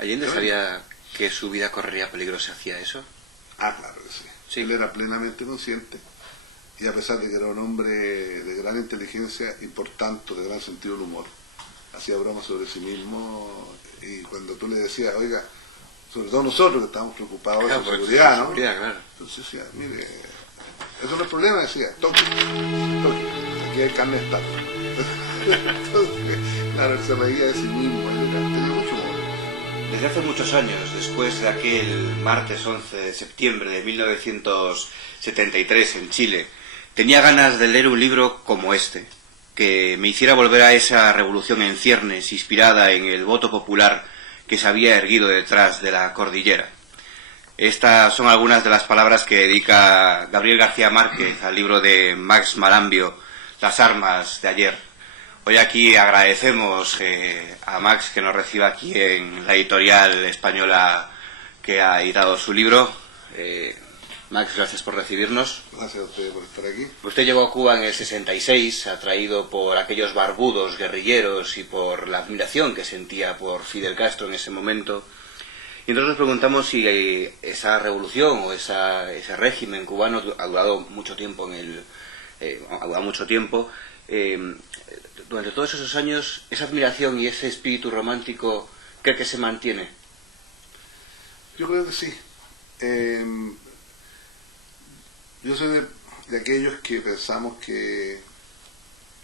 ¿Allende sabía que su vida correría peligro si hacía eso? Ah, claro que sí. Sí. Él era plenamente consciente, y a pesar de que era un hombre de gran inteligencia y por tanto de gran sentido del humor, hacía bromas sobre sí mismo, y cuando tú le decías, oiga, sobre todo nosotros que estábamos preocupados Claro, por por seguridad, ¿no? seguridad, claro. Entonces decía, mire, eso no es problema, decía, toque, aquí hay carne de estatua. Entonces, claro, él se reía de sí mismo, y tenía mucho humor. Desde hace muchos años, después de aquel martes 11 de septiembre de 1973 en Chile, tenía ganas de leer un libro como este, que me hiciera volver a esa revolución en ciernes, inspirada en el voto popular que se había erguido detrás de la cordillera. Estas son algunas de las palabras que dedica Gabriel García Márquez al libro de Max Malambio, Las armas de ayer. Hoy aquí agradecemos a Max que nos reciba aquí en la editorial española que ha editado su libro. Max, gracias por recibirnos. Gracias a ustedes por estar aquí. Usted llegó a Cuba en el 66, atraído por aquellos barbudos guerrilleros y por la admiración que sentía por Fidel Castro en ese momento. Y entonces nos preguntamos si esa revolución o ese régimen cubano ha durado mucho tiempo durante todos esos años, esa admiración y ese espíritu romántico, ¿cree que se mantiene? Yo creo que sí. Yo soy de aquellos que pensamos que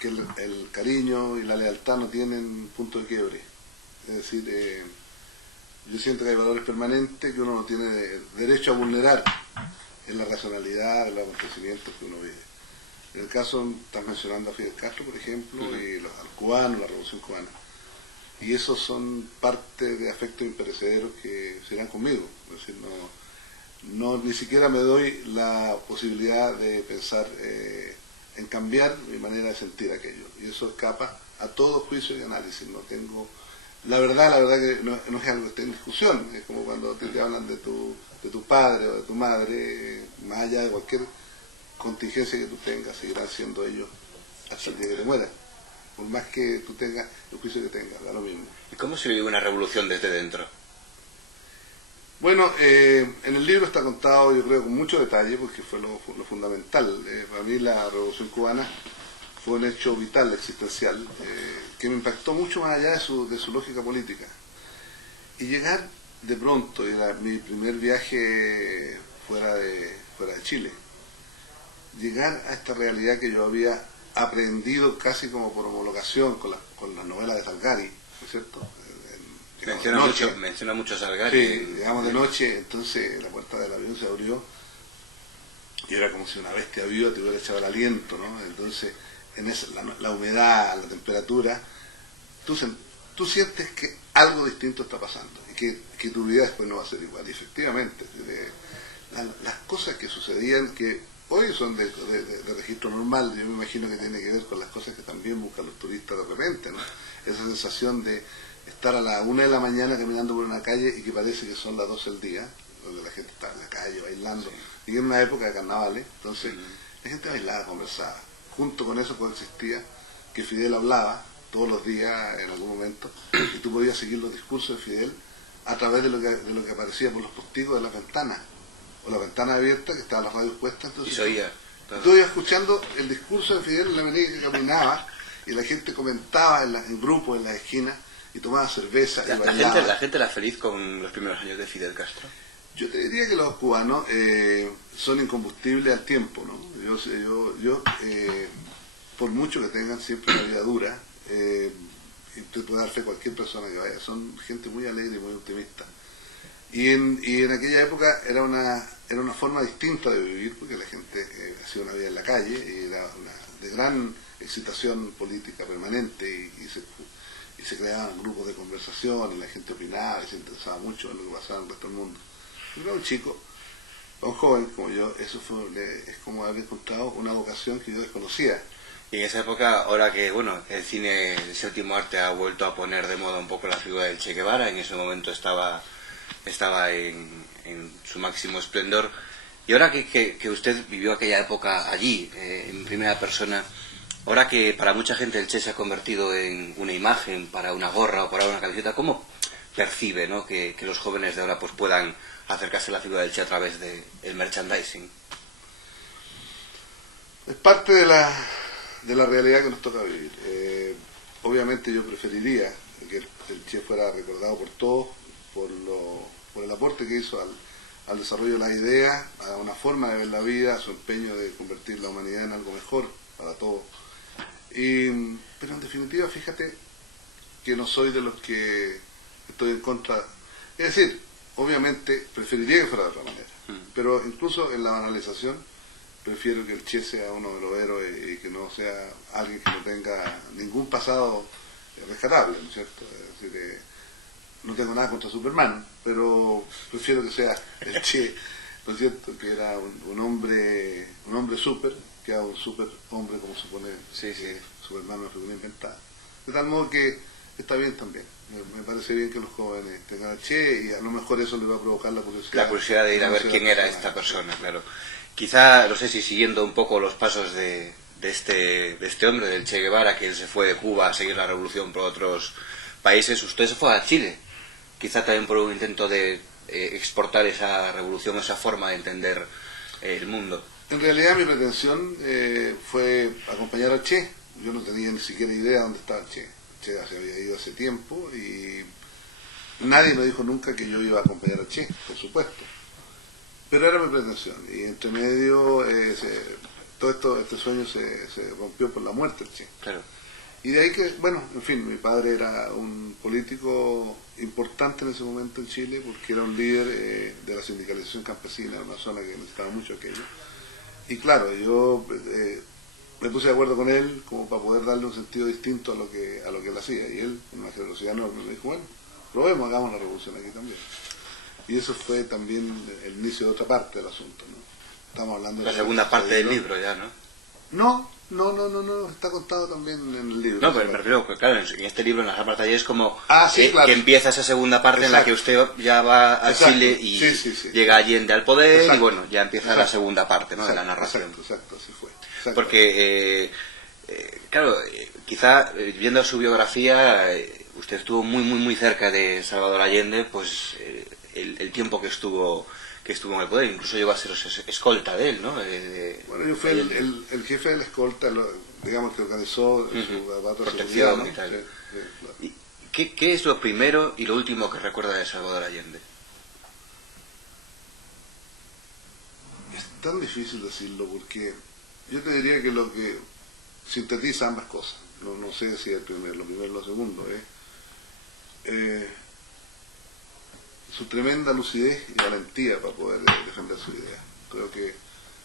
el cariño y la lealtad no tienen punto de quiebre. Es decir, yo siento que hay valores permanentes que uno no tiene derecho a vulnerar en la racionalidad, en los acontecimientos que uno vive. En el caso, estás mencionando a Fidel Castro, por ejemplo, y al cubano, la Revolución Cubana. Y esos son parte de afectos imperecederos que serán conmigo. Es decir, no ni siquiera me doy la posibilidad de pensar en cambiar mi manera de sentir aquello. Y eso escapa a todo juicio y análisis. No tengo... La verdad que no es algo que esté en discusión. Es como cuando te hablan de tu padre o de tu madre, más allá de cualquier contingencia que tú tengas, seguirán siendo ellos hasta el día que te mueras, por más que tú tengas el juicio que tengas, da lo mismo. ¿Y cómo se vive una revolución desde dentro? Bueno, en el libro está contado, yo creo, con mucho detalle, porque fue lo fundamental. Para mí la Revolución Cubana fue un hecho vital, existencial, que me impactó mucho más allá de su lógica política. Y llegar de pronto, era mi primer viaje fuera de Chile, llegar a esta realidad que yo había aprendido casi como por homologación con las novelas de Salgari, ¿no es cierto? Menciona mucho Salgari. Sí, llegamos de noche, entonces la puerta del avión se abrió y era como si una bestia viva te hubiera echado el aliento, ¿no? Entonces, en la humedad, la temperatura, tú sientes que algo distinto está pasando y que tu vida después no va a ser igual. Y efectivamente, las cosas que sucedían, que hoy son de registro normal, yo me imagino que tiene que ver con las cosas que también buscan los turistas de repente, ¿no? Esa sensación de estar a la 1 de la mañana caminando por una calle y que parece que son las 12 del día, donde la gente está en la calle bailando, y en una época de carnavales, entonces la gente bailaba, conversaba. Junto con eso coexistía que Fidel hablaba todos los días en algún momento, y tú podías seguir los discursos de Fidel a través de lo que aparecía por los postigos de las ventanas, o la ventana abierta, que estaban las radios puestas, entonces y se oía. Tú ibas escuchando el discurso de Fidel en la avenida que caminaba, y la gente comentaba en grupos, en las esquinas, y tomaba cerveza y bailaba. La gente era feliz con los primeros años de Fidel Castro. Yo te diría que los cubanos son incombustibles al tiempo, ¿no? Yo por mucho que tengan siempre una vida dura, y te puede dar fe cualquier persona que vaya, son gente muy alegre y muy optimista. Y en aquella época era una forma distinta de vivir, porque la gente hacía una vida en la calle, y era de gran excitación política permanente, y se creaban grupos de conversación, y la gente opinaba y se interesaba mucho en lo que pasaba en el resto del mundo. Yo era un chico, un joven como yo, es como haber encontrado una vocación que yo desconocía. Y en esa época, ahora que el cine, el séptimo arte ha vuelto a poner de moda un poco la figura del Che Guevara, en ese momento estaba en su máximo esplendor, y ahora que usted vivió aquella época allí, en primera persona, ahora que para mucha gente el Che se ha convertido en una imagen, para una gorra o para una camiseta, ¿cómo percibe, ¿no?, que los jóvenes de ahora pues puedan acercarse a la figura del Che a través del merchandising. Es parte de la realidad que nos toca vivir. Obviamente yo preferiría que el Che fuera recordado por todos, por el aporte que hizo al desarrollo de las ideas, a una forma de ver la vida, a su empeño de convertir la humanidad en algo mejor para todos. Pero en definitiva, fíjate que no soy de los que estoy en contra. Es decir, obviamente preferiría que fuera de otra manera, pero incluso en la banalización prefiero que el Che sea uno de los héroes y que no sea alguien que no tenga ningún pasado rescatable, ¿no es cierto? Es decir, no tengo nada contra Superman, pero prefiero que sea el Che, ¿no es cierto?, que era un hombre súper, que era un super hombre como supone que Superman no fue una inventada. De tal modo que está bien también. Me parece bien que los jóvenes tengan al Che, y a lo mejor eso les va a provocar la curiosidad. La curiosidad de ir a ver quién era esta persona, claro. Quizá, no sé si siguiendo un poco los pasos de este hombre, del Che Guevara, que él se fue de Cuba a seguir la revolución por otros países, usted se fue a Chile. Quizá también por un intento de exportar esa revolución, esa forma de entender el mundo. En realidad mi pretensión fue acompañar al Che. Yo no tenía ni siquiera idea dónde estaba el Che. El Che se había ido hace tiempo y nadie me dijo nunca que yo iba a acompañar al Che, por supuesto. Pero era mi pretensión, y entre medio este sueño se rompió por la muerte del Che. Claro. Y de ahí que, bueno, en fin, mi padre era un político importante en ese momento en Chile, porque era un líder de la sindicalización campesina, una zona que necesitaba mucho aquello. Y claro, yo me puse de acuerdo con él como para poder darle un sentido distinto a lo que él hacía. Y él, con una generosidad enorme, me dijo, bueno, probemos, hagamos la revolución aquí también. Y eso fue también el inicio de otra parte del asunto, ¿no? Estamos hablando de la segunda parte del libro ya, ¿no? No, está contado también en el libro. No, pero me refiero, claro, en este libro, en las apartas es como claro, que empieza esa segunda parte. Exacto. En la que usted ya va a Chile y llega Allende al poder. Exacto. Y bueno, ya empieza la segunda parte, ¿no?, de la narración. Exacto, así fue. Exacto. Porque, claro, quizá viendo su biografía, usted estuvo muy cerca de Salvador Allende, pues el tiempo que estuvo en el poder, incluso llegó a ser escolta de él, ¿no? Bueno, yo fui el jefe de la escolta, digamos, que organizó su aparato de protección seguridad, ¿no? y tal. Sí, claro. ¿Qué es lo primero y lo último que recuerda de Salvador Allende? Es tan difícil decirlo, porque yo te diría que lo que sintetiza ambas cosas, no sé si lo primero o lo segundo, su tremenda lucidez y valentía para poder defender su idea. Creo que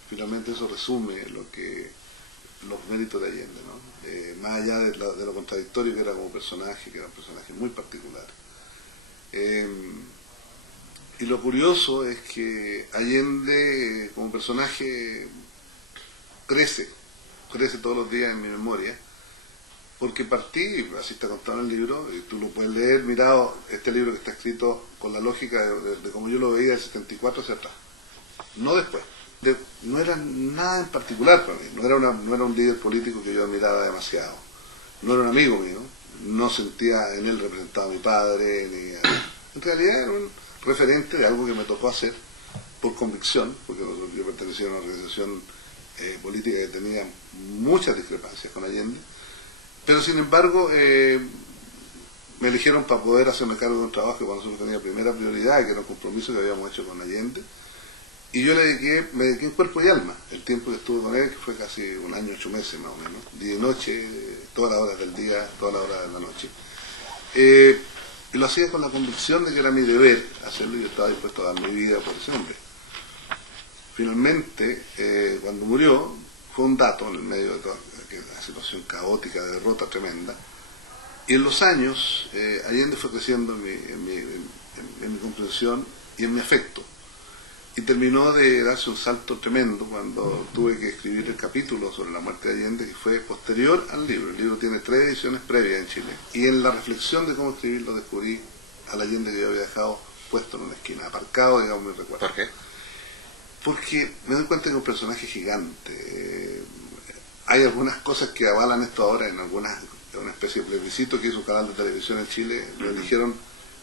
finalmente eso resume los méritos de Allende, ¿no? Más allá de lo contradictorio que era como personaje, que era un personaje muy particular. Y lo curioso es que Allende como personaje crece todos los días en mi memoria, porque partí, así está contado en el libro, y tú lo puedes leer, mirado este libro que está escrito con la lógica de como yo lo veía del 74 hacia atrás, no después. No era nada en particular para mí, no era un líder político que yo admiraba demasiado, no era un amigo mío, no sentía en él representado a mi padre, en realidad era un referente de algo que me tocó hacer por convicción, porque yo pertenecía a una organización política que tenía muchas discrepancias con Allende, pero sin embargo me eligieron para poder hacerme cargo de un trabajo que para nosotros tenía primera prioridad, que era un compromiso que habíamos hecho con Allende, y yo me dediqué en cuerpo y alma el tiempo que estuve con él, que fue casi un año, 8 meses más o menos, día y noche, todas las horas del día, todas las horas de la noche. Y lo hacía con la convicción de que era mi deber hacerlo, y yo estaba dispuesto a dar mi vida por ese hombre. Finalmente, cuando murió, fue un dato en el medio de toda la situación caótica, de derrota tremenda, y en los años Allende fue creciendo en mi comprensión y en mi afecto, y terminó de darse un salto tremendo cuando tuve que escribir el capítulo sobre la muerte de Allende, que fue posterior al libro. El libro tiene 3 ediciones previas en Chile, y en la reflexión de cómo escribirlo descubrí al Allende que yo había dejado puesto en una esquina, aparcado, digamos, mi recuerdo. ¿Por qué? Porque me doy cuenta que es un personaje gigante. Hay algunas cosas que avalan esto ahora, en una especie de plebiscito que hizo un canal de televisión en Chile, me eligieron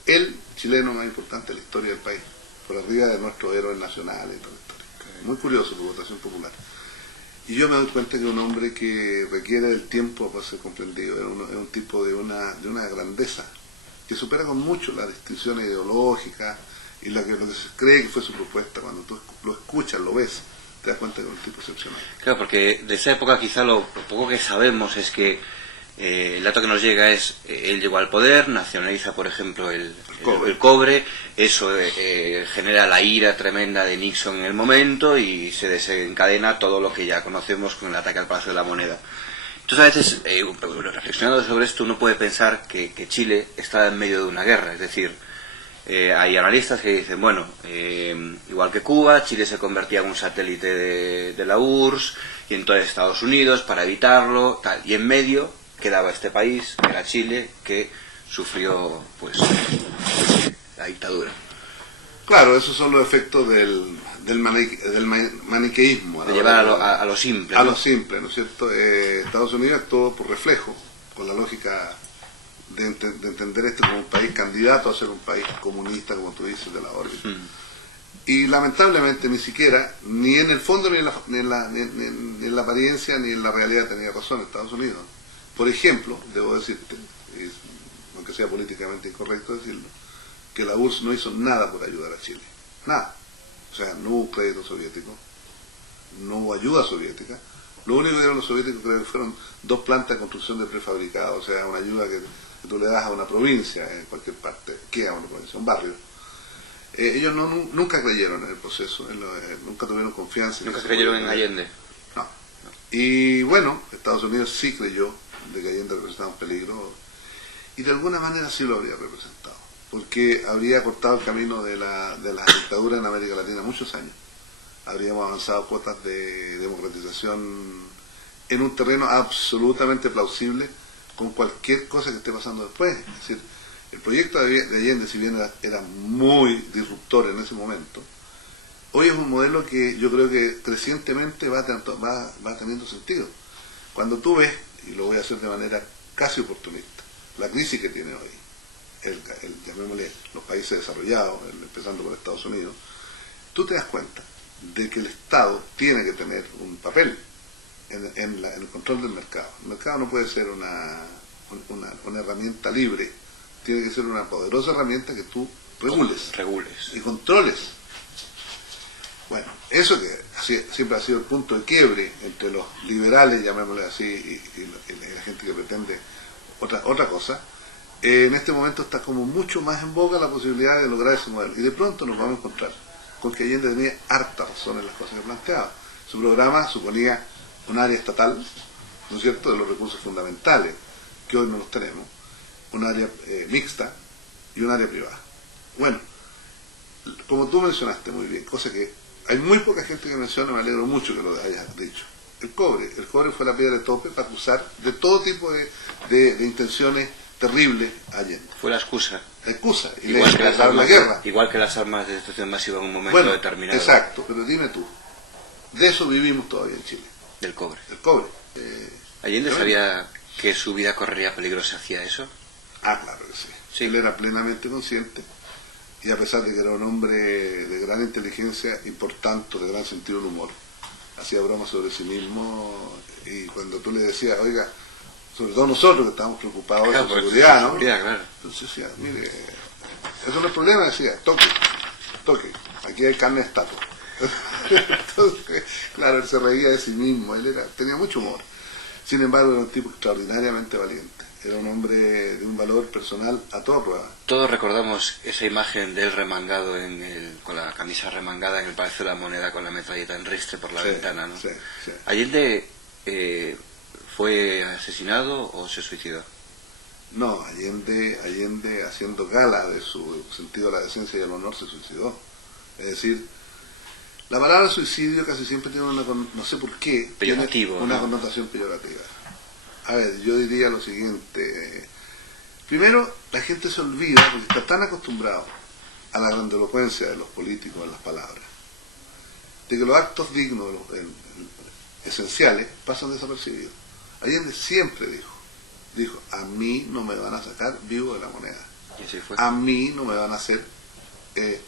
el chileno más importante de la historia del país, por arriba de nuestros héroes nacionales y toda la historia. Muy curioso su votación popular. Y yo me doy cuenta que es un hombre que requiere del tiempo para ser comprendido, es un tipo de una grandeza que supera con mucho las distinciones ideológicas y lo que se cree que fue su propuesta. Cuando tú lo escuchas, lo ves, te das cuenta que es un tipo excepcional. Claro, porque de esa época quizá lo poco que sabemos es que el dato que nos llega es, él llegó al poder, nacionaliza por ejemplo el cobre, eso genera la ira tremenda de Nixon en el momento y se desencadena todo lo que ya conocemos con el ataque al Palacio de la Moneda. Entonces a veces, reflexionando sobre esto, uno puede pensar que Chile está en medio de una guerra, es decir, hay analistas que dicen, bueno, igual que Cuba, Chile se convertía en un satélite de la URSS y entonces Estados Unidos para evitarlo, tal, y en medio quedaba este país, que era Chile, que sufrió pues la dictadura. Claro, esos son los efectos del maniqueísmo. De llevar a lo simple. A ¿no? lo simple, ¿no es cierto? Estados Unidos actuó por reflejo, con la lógica de entender este como un país candidato a ser un país comunista, como tú dices, de la órbita. Y lamentablemente ni siquiera, ni en el fondo, ni en la apariencia, ni en la realidad tenía razón Estados Unidos. Por ejemplo, debo decirte, aunque sea políticamente incorrecto decirlo, que la URSS no hizo nada por ayudar a Chile. Nada. O sea, no hubo crédito soviético, no hubo ayuda soviética. Lo único que dieron los soviéticos creo que fueron 2 plantas de construcción de prefabricados, o sea, una ayuda que tú le das a una provincia en cualquier parte, que a una provincia, un barrio. Ellos nunca creyeron en el proceso, nunca tuvieron confianza. Nunca creyeron en Allende. No. Y bueno, Estados Unidos sí creyó de que Allende representaba un peligro, y de alguna manera sí lo habría representado, porque habría cortado el camino de la dictadura en América Latina muchos años. Habríamos avanzado cuotas de democratización en un terreno absolutamente plausible con cualquier cosa que esté pasando después. Es decir, el proyecto de Allende, si bien era muy disruptor en ese momento, hoy es un modelo que yo creo que crecientemente va teniendo sentido. Cuando tú ves, y lo voy a hacer de manera casi oportunista, la crisis que tiene hoy, llamémosle los países desarrollados, empezando por Estados Unidos, tú te das cuenta de que el Estado tiene que tener un papel en el control del mercado. El mercado no puede ser una herramienta libre, tiene que ser una poderosa herramienta que tú regules y controles. Bueno, eso que siempre ha sido el punto de quiebre entre los liberales, llamémosle así, y la gente que pretende otra cosa, en este momento está como mucho más en boga la posibilidad de lograr ese modelo. Y de pronto nos vamos a encontrar con que Allende tenía harta razón en las cosas que planteaba. Su programa suponía un área estatal, ¿no es cierto?, de los recursos fundamentales, que hoy no los tenemos, un área mixta y un área privada. Bueno, como tú mencionaste muy bien, cosa que hay muy poca gente que menciona, me alegro mucho que lo hayas dicho. El cobre fue la piedra de tope para acusar de todo tipo de intenciones terribles a Allende. Fue la excusa. La excusa, y igual que la guerra. Igual que las armas de destrucción masiva en un momento determinado. Exacto, pero dime tú, de eso vivimos todavía en Chile. Del cobre. Del cobre. ¿Allende sabía que su vida correría peligro si hacía eso? Ah, claro que sí. Él era plenamente consciente, y a pesar de que era un hombre de gran inteligencia y por tanto de gran sentido del humor, hacía bromas sobre sí mismo, y cuando tú le decías, oiga, sobre todo nosotros que estábamos preocupados de su seguridad, ¿no? Claro. Entonces decía, mire, eso no es problema, decía, toque, aquí hay carne de estatua. Entonces, claro, él se reía de sí mismo, tenía mucho humor. Sin embargo, era un tipo extraordinariamente valiente. Era un hombre de un valor personal a toda prueba. Todos recordamos esa imagen de él remangado con la camisa remangada en el Palacio de la Moneda con la metralleta en ristre por la ventana, ¿no? Sí. ¿Allende fue asesinado o se suicidó? No, Allende haciendo gala de su sentido de la decencia y el honor se suicidó. Es decir, la palabra suicidio casi siempre tiene no sé por qué, peyorativo, una connotación peyorativa. A ver, yo diría lo siguiente. Primero, la gente se olvida, porque está tan acostumbrado a la grandilocuencia de los políticos en las palabras, de que los actos dignos, esenciales, pasan desapercibidos. Allende siempre dijo, a mí no me van a sacar vivo de la moneda. Y así fue. A mí no me van a hacer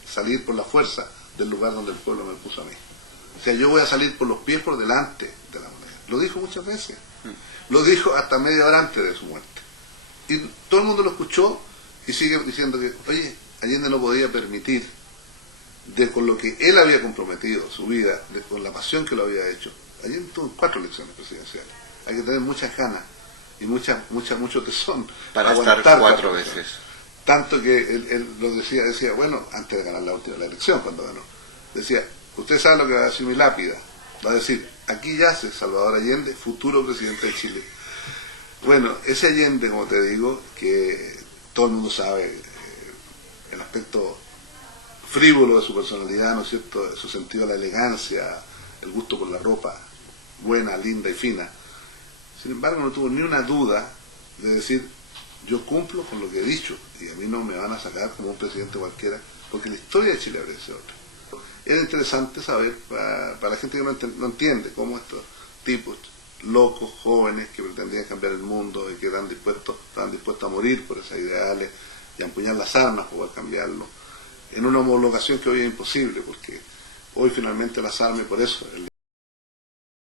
salir por la fuerza del lugar donde el pueblo me puso a mí. O sea, yo voy a salir por los pies por delante de la moneda. Lo dijo muchas veces. Lo dijo hasta media hora antes de su muerte. Y todo el mundo lo escuchó y sigue diciendo que, oye, Allende no podía permitir, con lo que él había comprometido su vida, con la pasión que lo había hecho. Allende tuvo 4 elecciones presidenciales. Hay que tener muchas ganas y mucho tesón para estar 4 veces. Tanto que él lo decía, bueno, antes de ganar la elección, cuando ganó, decía, usted sabe lo que va a decir mi lápida. Va a decir, aquí yace Salvador Allende, futuro presidente de Chile. Bueno, ese Allende, como te digo, que todo el mundo sabe el aspecto frívolo de su personalidad, ¿no es cierto?, su sentido de la elegancia, el gusto por la ropa buena, linda y fina. Sin embargo, no tuvo ni una duda de decir, yo cumplo con lo que he dicho y a mí no me van a sacar como un presidente cualquiera, porque la historia de Chile habría sido otra. Era interesante saber, para la gente que no entiende, cómo estos tipos locos, jóvenes, que pretendían cambiar el mundo y que estaban dispuestos a morir por esos ideales y a empuñar las armas para poder cambiarlo, en una homologación que hoy es imposible, porque hoy finalmente las armas, y por eso el